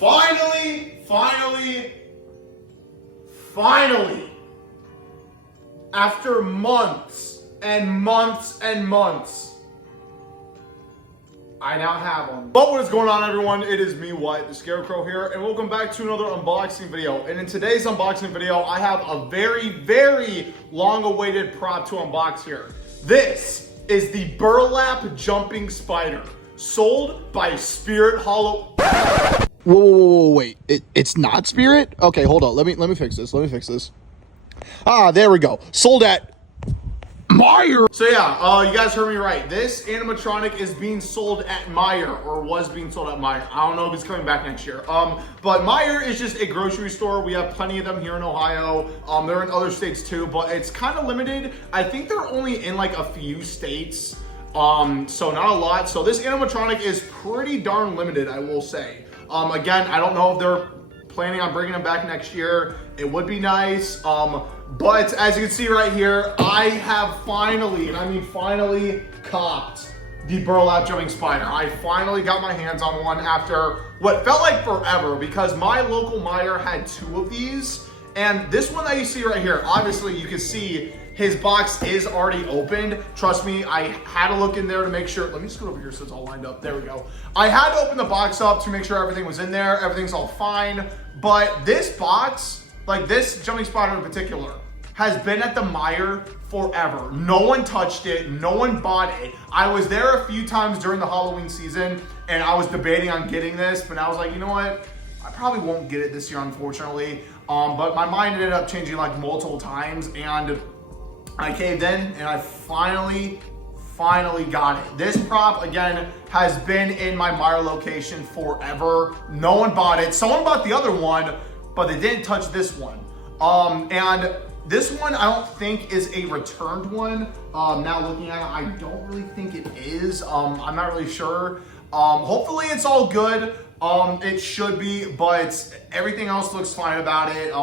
Finally, after months and months and months, I now have them. But what is going on, everyone? It is me, Wyatt the Scarecrow here, and welcome back to another unboxing video. And in today's unboxing video, I have a very long-awaited prop to unbox here. This is the Burlap jumping spider, sold by Spirit Hollow. Whoa, wait. It's not Spirit? Okay, hold on. Let me fix this. Ah, there we go. Sold at Meijer. So yeah, you guys heard me right. This animatronic is being sold at Meijer, or was being sold at Meijer. I don't know if it's coming back next year. But Meijer is just a grocery store. We have plenty of them here in Ohio. They're in other states too, but it's kind of limited. I think they're only in like a few states. So not a lot. So this animatronic is pretty darn limited, I will say. Again, I don't know if they're planning on bringing them back next year. It would be nice. But as you can see right here, I have finally, and I mean finally, copped the Burlap jumping spider. I finally got my hands on one after what felt like forever, because my local Meijer had two of these. And this one that you see right here, obviously you can see his box is already opened. Trust me, I had to look in there to make sure. Let me scoot over here so it's all lined up. There we go. I had to open the box up to make sure everything was in there. Everything's all fine. But this box, like this jumping spider in particular, has been at the Meijer forever. No one touched it. No one bought it. I was there a few times during the Halloween season and I was debating on getting this, but I was like, you know what? I probably won't get it this year, unfortunately. But my mind ended up changing like multiple times, and I caved in and I finally got it. This prop, again, has been in my Meijer location forever. No one bought it. Someone bought the other one, but they didn't touch this one. And this one I don't think is a returned one. Now looking at it, I don't really think it is. I'm not really sure. Hopefully it's all good. It should be, but everything else looks fine about it.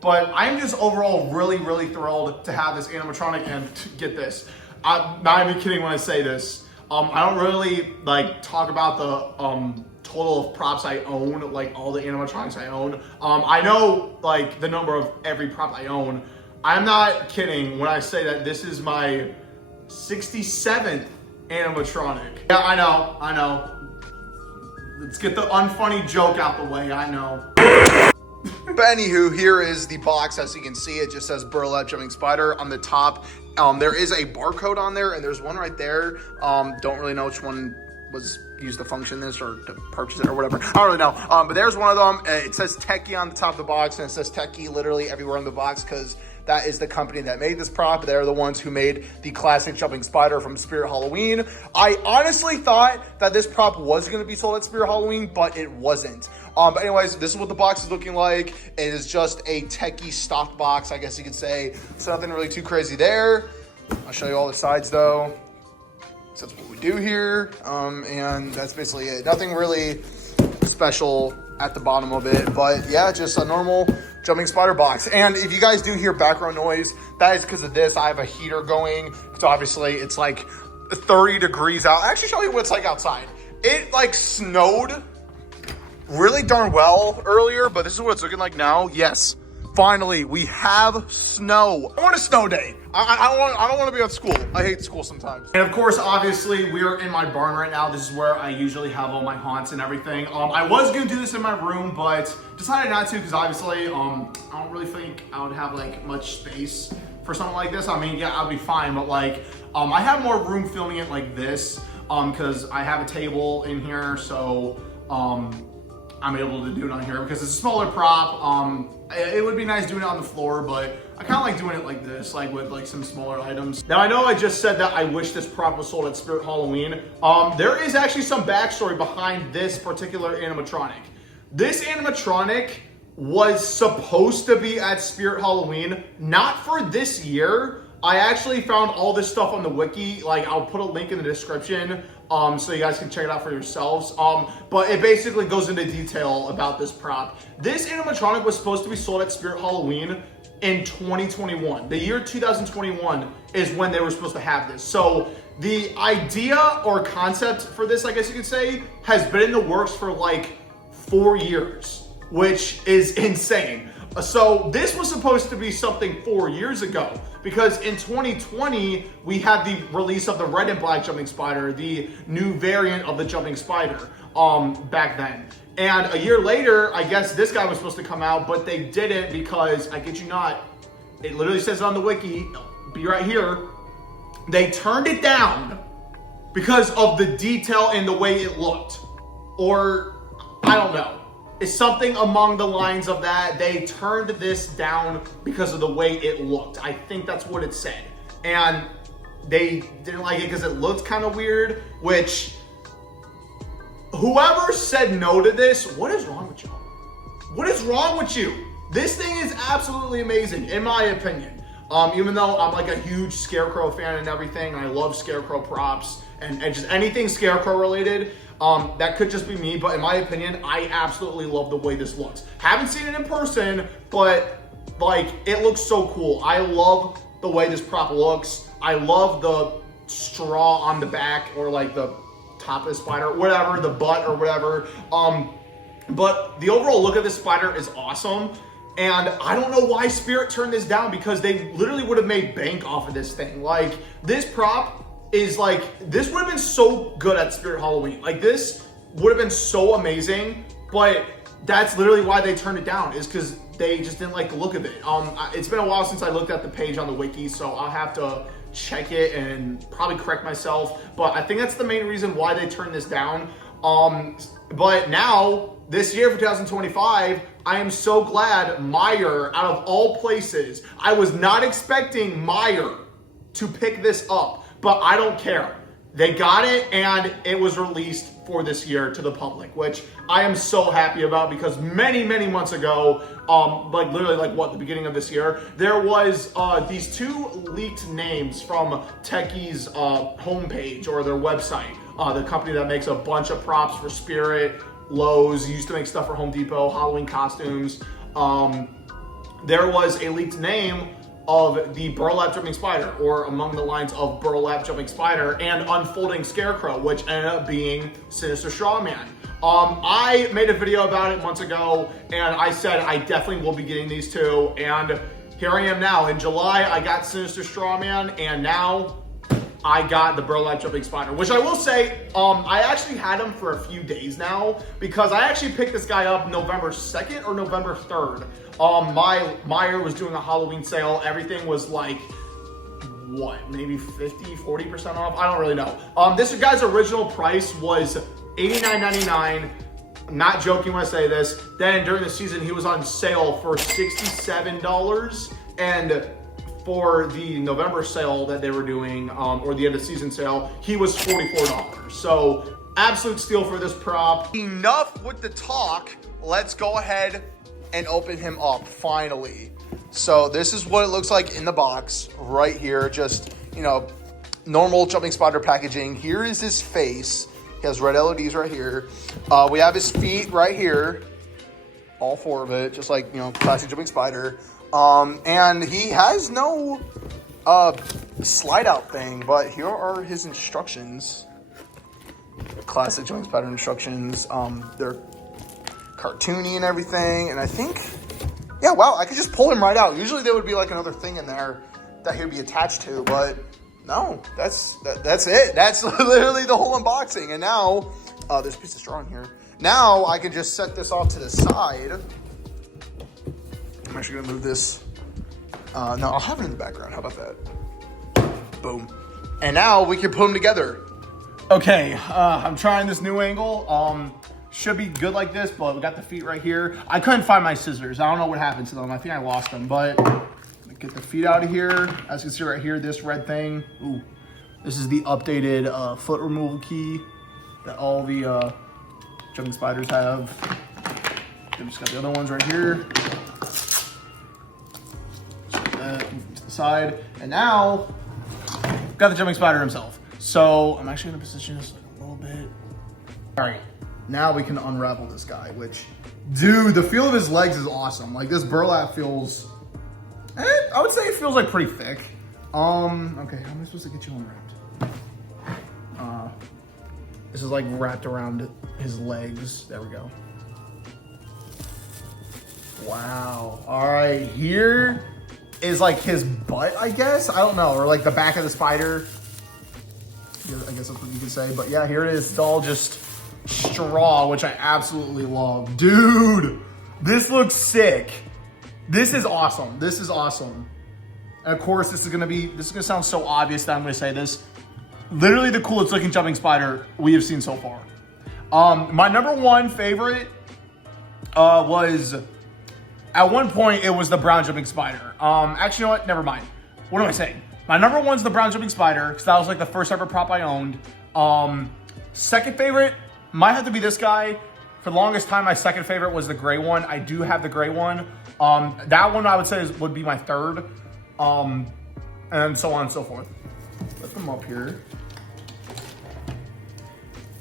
But I'm just overall really thrilled to have this animatronic. And get this, I'm not even kidding when I say this. I don't really like talk about the total of props I own, like all the animatronics I own. I know like the number of every prop I own. I'm not kidding when I say that this is my 67th animatronic. Yeah, I know. Let's get the unfunny joke out the way, I know. But anywho, here is the box. As you can see, it just says Burlap jumping spider on the top. There is a barcode on there, and there's one right there. Don't really know which one was used to function this or to purchase it or whatever. I don't really know. But there's one of them. It says Techie on the top of the box, and it says Techie literally everywhere on the box, because that is the company that made this prop. They're the ones who made the classic jumping spider from Spirit Halloween. I honestly thought that this prop was going to be sold at Spirit Halloween, but it wasn't. But anyways, this is what the box is looking like. It is just a Techie stock box, I guess you could say. So nothing really too crazy there. I'll show you all the sides though. So that's what we do here. And that's basically it. Nothing really special at the bottom of it, but yeah, just a normal jumping spider box. And if you guys do hear background noise, that is because of this. I have a heater going, so obviously it's like 30 degrees out. I'll actually show you what it's like outside. It like snowed really darn well earlier, but this is what it's looking like now. Yes, finally we have snow. I want a snow day. I don't want to be at school. I hate school sometimes. And of course, obviously, we are in my barn right now. This is where I usually have all my haunts and everything. I was going to do this in my room, but decided not to, because obviously, I don't really think I would have like much space for something like this. I mean, yeah, I'll be fine, but like, I have more room filming it like this, because I have a table in here, so I'm able to do it on here because it's a smaller prop. It would be nice doing it on the floor, but I kind of like doing it like this, like with like some smaller items. Now I know I just said that I wish this prop was sold at Spirit Halloween. There is actually some backstory behind this particular animatronic. This animatronic was supposed to be at Spirit Halloween, not for this year. I actually found all this stuff on the wiki. Like, I'll put a link in the description so you guys can check it out for yourselves. But it basically goes into detail about this prop. This animatronic was supposed to be sold at Spirit Halloween in 2021. The year 2021 is when they were supposed to have this. So the idea or concept for this, I guess you could say, has been in the works for like 4 years, which is insane. So this was supposed to be something 4 years ago, because in 2020, we had the release of the red and black jumping spider, the new variant of the jumping spider back then. And a year later, I guess this guy was supposed to come out, but they didn't because, I kid you not, it literally says on the wiki, be right here, they turned it down because of the detail and the way it looked. Or, I don't know. It's something among the lines of that. They turned this down because of the way it looked. I think that's what it said. And they didn't like it because it looked kind of weird, which, whoever said no to this, what is wrong with y'all? What is wrong with you? This thing is absolutely amazing, in my opinion. Even though I'm like a huge Scarecrow fan and everything, I love Scarecrow props and just anything Scarecrow related. That could just be me, but in my opinion, I absolutely love the way this looks. Haven't seen it in person, but like, it looks so cool. I love the way this prop looks. I love the straw on the back, or like the top of the spider, whatever, the butt or whatever. But the overall look of this spider is awesome. And I don't know why Spirit turned this down, because they literally would have made bank off of this thing. Like, this prop is like, this would have been so good at Spirit Halloween. Like, this would have been so amazing, but that's literally why they turned it down, is because they just didn't like the look of it. It's been a while since I looked at the page on the wiki, so I'll have to check it and probably correct myself. But I think that's the main reason why they turned this down. But now, this year for 2025, I am so glad Meijer, out of all places, I was not expecting Meijer to pick this up, but I don't care. They got it, and it was released for this year to the public, which I am so happy about, because many, many months ago, like literally like what, the beginning of this year, there was these two leaked names from Techie's homepage, or their website, the company that makes a bunch of props for Spirit, Lowe's, used to make stuff for Home Depot, Halloween costumes. There was a leaked name of the Burlap Jumping Spider, or among the lines of Burlap Jumping Spider and Unfolding Scarecrow, which ended up being Sinister Strawman. I made a video about it months ago, and I said I definitely will be getting these two, and here I am now. In July, I got Sinister Strawman, and now I got the Burlap Jumping Spider, which I will say, I actually had him for a few days now, because I actually picked this guy up November 2nd or November 3rd. Meijer was doing a Halloween sale. Everything was like, what, maybe 50-40% off? I don't really know. This guy's original price was $89.99. Not joking when I say this. Then during the season, he was on sale for $67, and for the November sale that they were doing, or the end of season sale, he was $44. So absolute steal for this prop. Enough with the talk. Let's go ahead and open him up finally. So this is what it looks like in the box right here. Just, you know, normal jumping spider packaging. Here is his face. He has red LEDs right here. We have his feet right here. All four of it, just like, you know, classic jumping spider. And he has no slide out thing, but here are his instructions. Classic jumping spider instructions. They're cartoony and everything, and I think, yeah, wow, I could just pull him right out. Usually there would be like another thing in there that he would be attached to, but no, that's it. That's literally the whole unboxing. And now, there's a piece of straw in here. Now I can just set this off to the side. I'm actually gonna move this. No, I'll have it in the background. How about that? Boom. And now we can put them together. Okay, I'm trying this new angle. Should be good like this, but we got the feet right here. I couldn't find my scissors. I don't know what happened to them. I think I lost them, but get the feet out of here. As you can see right here, this red thing. Ooh, this is the updated foot removal key that all the jumping spiders have. Then just got the other ones right here. Just like that, to the side. And now, got the jumping spider himself. So I'm actually gonna position this a little bit. All right. Now we can unravel this guy, which, dude, the feel of his legs is awesome. Like, this burlap feels, I would say it feels like pretty thick. Okay, how am I supposed to get you unwrapped? This is like wrapped around his legs. There we go. Wow. All right, here is like his butt, I guess. I don't know, or like the back of the spider. I guess that's what you could say. But yeah, here it is. It's all just straw, which I absolutely love. Dude, this looks sick. This is awesome. This is awesome. And of course, this is gonna sound so obvious that I'm gonna say this. Literally the coolest looking jumping spider we have seen so far. My number one favorite was, at one point, it was the brown jumping spider. Actually, you know what? Never mind. What am I saying? My number one's the brown jumping spider, because that was like the first ever prop I owned. Second favorite might have to be this guy. For the longest time, my second favorite was the gray one. I do have the gray one. That one I would say would be my third. And so on and so forth. Lift them up here.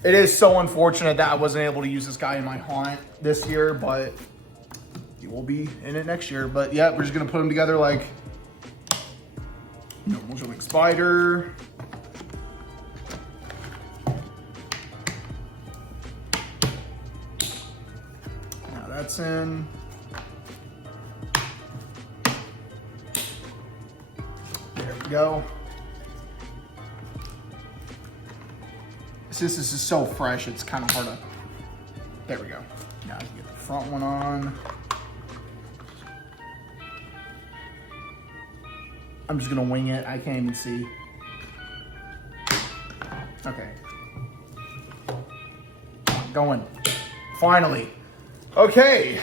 It is so unfortunate that I wasn't able to use this guy in my haunt this year, but he will be in it next year. But yeah, we're just gonna put them together like normal jumping spider. Now that's in. There we go. This is just so fresh, it's kind of hard to, there we go. Now I can get the front one on. I'm just gonna wing it, I can't even see. Okay. Going, finally. Okay.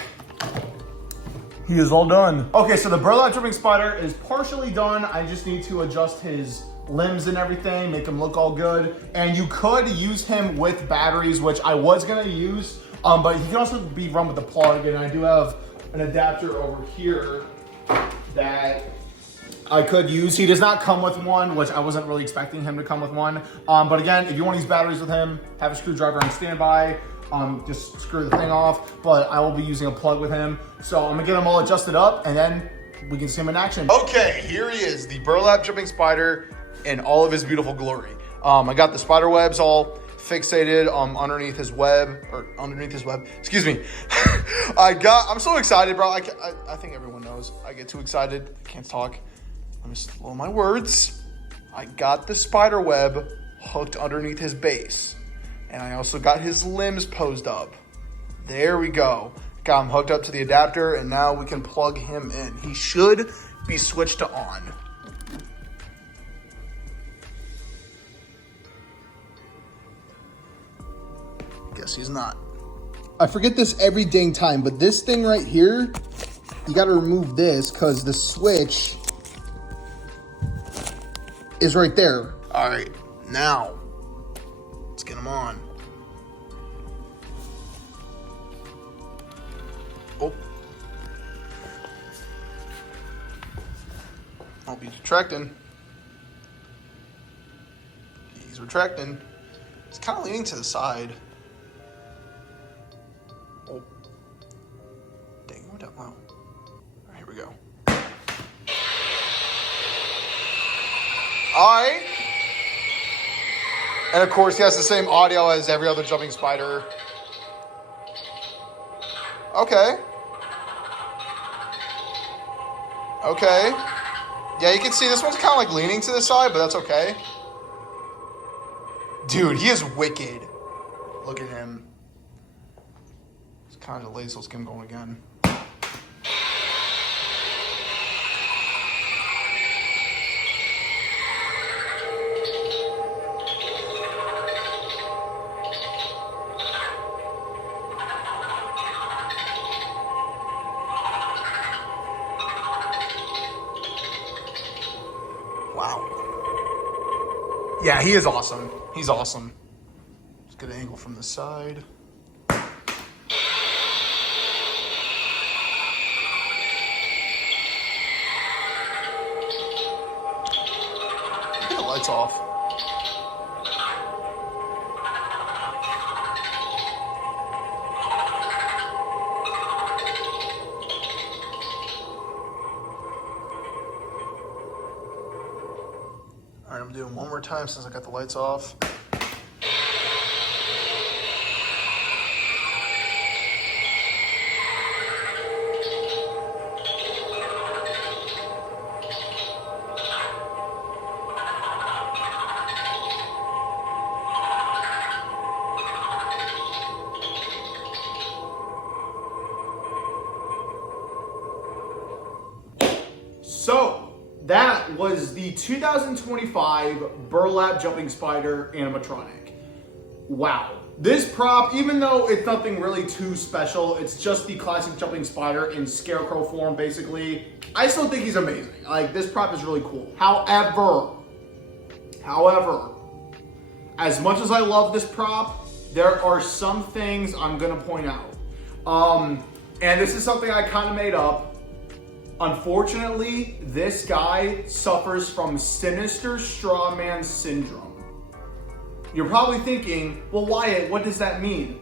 He is all done. Okay, so the burlap jumping spider is partially done. I just need to adjust his limbs and everything, make him look all good. And you could use him with batteries, which I was gonna use, but he can also be run with the plug, and I do have an adapter over here that I could use. He does not come with one, which I wasn't really expecting him to come with one. But again, if you want to use batteries with him, have a screwdriver on standby. Just screw the thing off, but I will be using a plug with him. So I'm gonna get him all adjusted up, and then we can see him in action. Okay, here he is, the burlap jumping spider in all of his beautiful glory. I got the spider webs all fixated underneath his web, excuse me. I'm so excited, bro. I think everyone knows I get too excited, I can't talk. Let me slow my words. I got the spider web hooked underneath his base, and I also got his limbs posed up. There we go. Got him hooked up to the adapter, and now we can plug him in. He should be switched to on. Guess he's not. I forget this every dang time, but this thing right here, you gotta remove this because the switch is right there. All right, now let's get him on. Oh, hope he's retracting. He's retracting. He's kind of leaning to the side. Oh, dang, what that? Wow. All right, here we go. All right. And of course, he has the same audio as every other jumping spider. Okay. Okay. Yeah, you can see this one's kind of like leaning to the side, but that's okay. Dude, he is wicked. Look at him. It's kind of delayed, so let's get him going again. Wow. Yeah, he is awesome. He's awesome. Let's get an angle from the side. Get the lights off. All right, I'm doing one more time since I got the lights off. that was the 2025 Burlap Jumping Spider Animatronic. Wow. This prop, even though it's nothing really too special, it's just the classic jumping spider in scarecrow form, basically. I still think he's amazing. Like, this prop is really cool. However, as much as I love this prop, there are some things I'm gonna point out. And this is something I kind of made up. Unfortunately, this guy suffers from sinister strawman syndrome. You're probably thinking, well, Wyatt, what does that mean?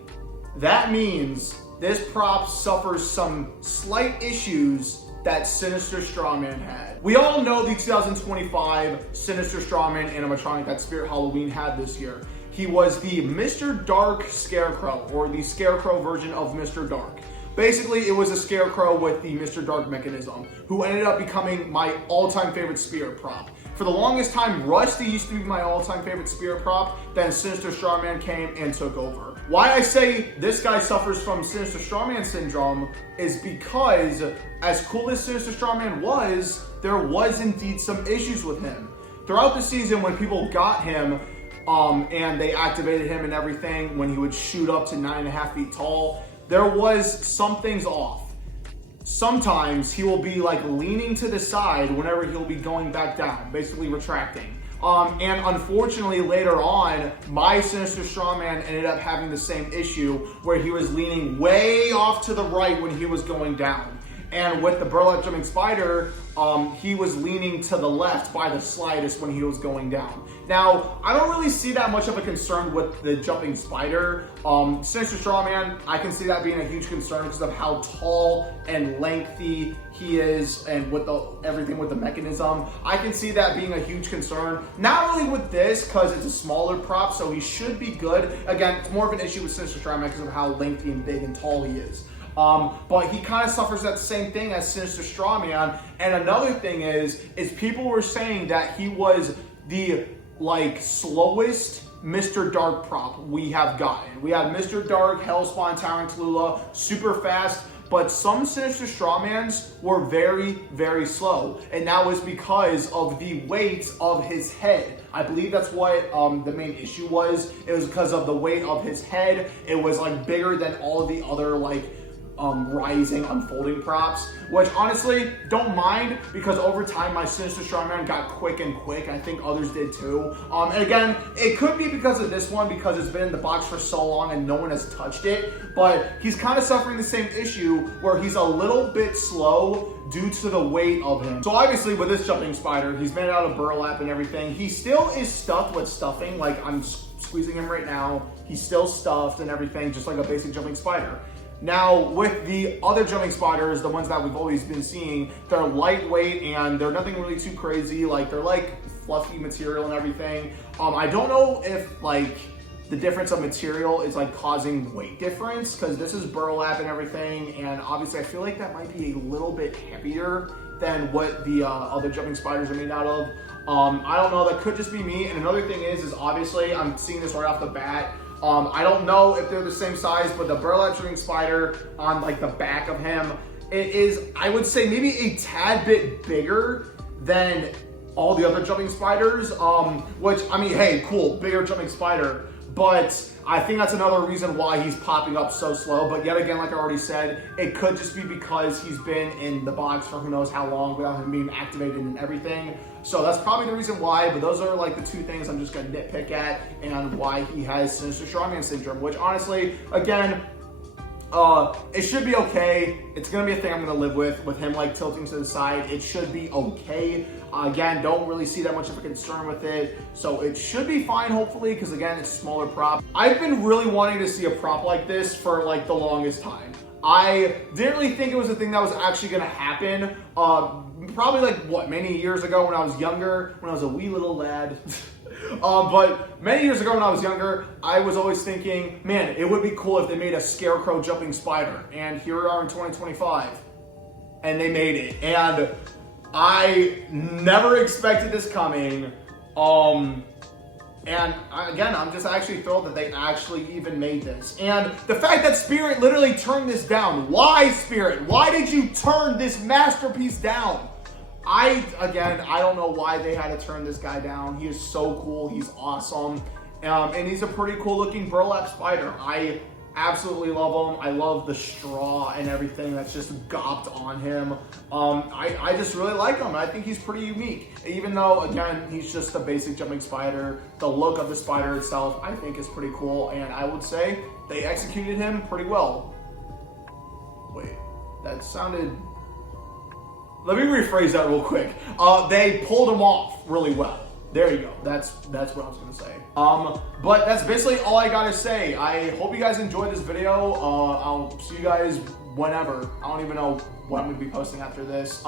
That means this prop suffers some slight issues that Sinister Strawman had. We all know the 2025 Sinister Strawman animatronic that Spirit Halloween had this year. He was the Mr. Dark Scarecrow, or the Scarecrow version of Mr. Dark. Basically, it was a Scarecrow with the Mr. Dark mechanism, who ended up becoming my all-time favorite Spirit prop. For the longest time, Rusty used to be my all-time favorite Spirit prop, then Sinister Strawman came and took over. Why I say this guy suffers from Sinister Strawman syndrome is because, as cool as Sinister Strawman was, there was indeed some issues with him. Throughout the season, when people got him, and they activated him and everything, when he would shoot up to 9.5 feet tall, there was some things off. Sometimes he will be like leaning to the side whenever he'll be going back down, basically retracting. And unfortunately later on, my Sinister Strawman ended up having the same issue where he was leaning way off to the right when he was going down. And with the Burlap Jumping Spider, he was leaning to the left by the slightest when he was going down. Now, I don't really see that much of a concern with the Jumping Spider. Sinister Strawman, I can see that being a huge concern because of how tall and lengthy he is, and with everything with the mechanism. I can see that being a huge concern. Not really with this, because it's a smaller prop, so he should be good. Again, it's more of an issue with Sinister Strawman because of how lengthy and big and tall he is. But he kind of suffers that same thing as Sinister Strawman. And another thing is people were saying that he was the slowest Mr. Dark prop we have gotten. We have Mr. Dark, Hellspawn, Tyrant Tallulah, super fast, but some Sinister Strawmans were very, very slow. And that was because of the weight of his head. I believe that's what the main issue was. It was because of the weight of his head. It was bigger than all of the other rising, unfolding props, which honestly don't mind, because over time my Sinister Strawman got quick and quick. I think others did too. And again, it could be because of this one, because it's been in the box for so long and no one has touched it, but he's kind of suffering the same issue where he's a little bit slow due to the weight of him. So obviously with this Jumping Spider, he's made out of burlap and everything. He still is stuffed with stuffing. I'm squeezing him right now. He's still stuffed and everything, just like a basic Jumping Spider. Now, with the other Jumping Spiders, the ones that we've always been seeing, they're lightweight and they're nothing really too crazy. They're fluffy material and everything. I don't know if the difference of material is causing weight difference, because this is burlap and everything, and obviously I feel like that might be a little bit heavier than what the other Jumping Spiders are made out of. I don't know, that could just be me. And another thing is obviously I'm seeing this right off the bat. I don't know if they're the same size, but the Burlap Jumping Spider on the back of him, it is, I would say, maybe a tad bit bigger than all the other Jumping Spiders, which, I mean, hey, cool, bigger Jumping Spider, but I think that's another reason why he's popping up so slow. But yet again, like I already said, it could just be because he's been in the box for who knows how long without him being activated and everything. So that's probably the reason why, but those are the two things I'm just gonna nitpick at, and why he has Sinister Strawman syndrome, which honestly, again, it should be okay. It's gonna be a thing I'm gonna live with him tilting to the side. It should be okay. Again, don't really see that much of a concern with it, so it should be fine, hopefully, because again, it's a smaller prop. I've been really wanting to see a prop like this for the longest time. I didn't really think it was a thing that was actually gonna happen. Probably many years ago when I was younger, when I was a wee little lad. But many years ago when I was younger, I was always thinking, man, it would be cool if they made a Scarecrow Jumping Spider. And here we are in 2025, and they made it. And I never expected this coming. And again, I'm just actually thrilled that they actually even made this. And the fact that Spirit literally turned this down. Why, Spirit? Why did you turn this masterpiece down? Again, I don't know why they had to turn this guy down. He is so cool. He's awesome. And he's a pretty cool looking burlap spider. I absolutely love him. I love the straw and everything that's just gopped on him. I just really like him. I think he's pretty unique. Even though, again, he's just a basic jumping spider, the look of the spider itself, I think is pretty cool. And I would say they executed him pretty well. Wait, that sounded... Let me rephrase that real quick. They pulled him off really well. There you go. That's what I was gonna say. But that's basically all I gotta say. I hope you guys enjoyed this video. I'll see you guys whenever. I don't even know what I'm gonna be posting after this.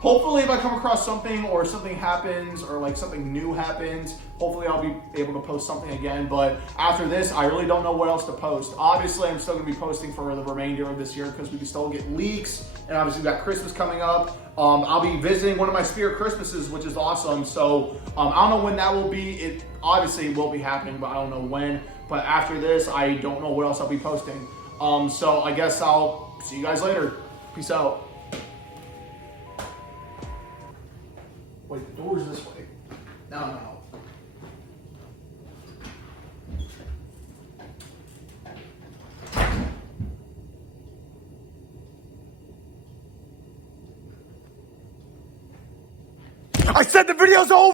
Hopefully if I come across something or something happens or like something new happens, hopefully I'll be able to post something again. But after this, I really don't know what else to post. Obviously, I'm still gonna be posting for the remainder of this year because we can still get leaks. And obviously we've got Christmas coming up. I'll be visiting one of my Spirit Christmases, which is awesome. So I don't know when that will be. It obviously will be happening, but I don't know when. But after this, I don't know what else I'll be posting. So I guess I'll see you guys later. Peace out. Wait, the door's this way. No. I said the video's over!